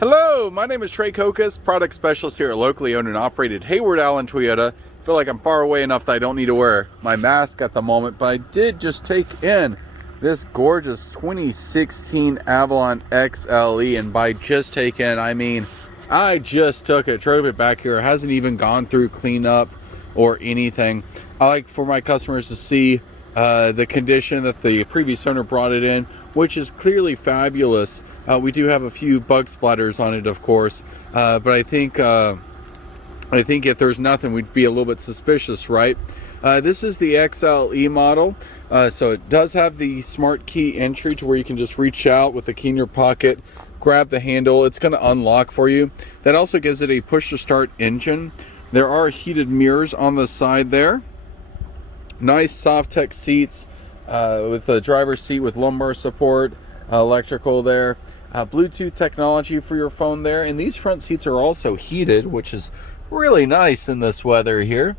Hello, my name is Trey Kokas, product specialist here at locally owned and operated Heyward Avalon Toyota. I feel like I'm far away enough that I don't need to wear my mask at the moment, but I did just take in this gorgeous 2016 Avalon XLE, and by just take in, I mean I just took it, drove it back here. It hasn't even gone through cleanup or anything. I like for my customers to see the condition that the previous owner brought it in, which is clearly fabulous. We do have a few bug splatters on it, of course, but I think if there's nothing, we'd be a little bit suspicious, right? This is the XLE model, so it does have the smart key entry to where you can just reach out with the key in your pocket, grab the handle. It's going to unlock for you. That also gives it a push-to-start engine. There are heated mirrors on the side there. Nice soft tech seats with the driver's seat with lumbar support, electrical there. Bluetooth technology for your phone there, and these front seats are also heated, which is really nice in this weather here.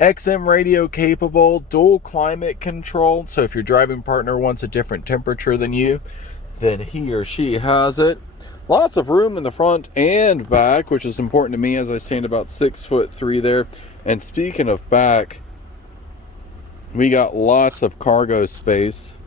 XM radio capable, dual climate control, so if your driving partner wants a different temperature than you, then he or she has it. Lots of room in the front and back, which is important to me as I stand about 6'3" there. And speaking of back, we got lots of cargo space.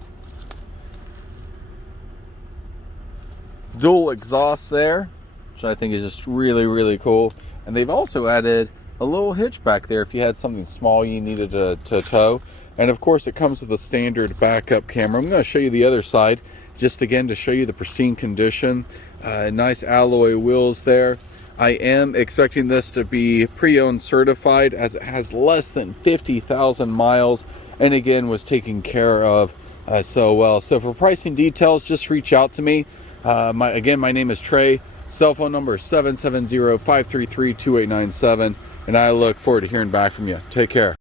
Dual exhaust there, which I think is just really cool. And they've also added a little hitch back there if you had something small you needed to tow. And of course it comes with a standard backup camera. I'm going to show you the other side just again to show you the pristine condition. Nice alloy wheels there. I am expecting this to be pre-owned certified, as it has less than 50,000 miles and again was taken care of so well. So for pricing details, just reach out to me. My name is Trey. Cell phone number is 770-533-2897, and I look forward to hearing back from you. Take care.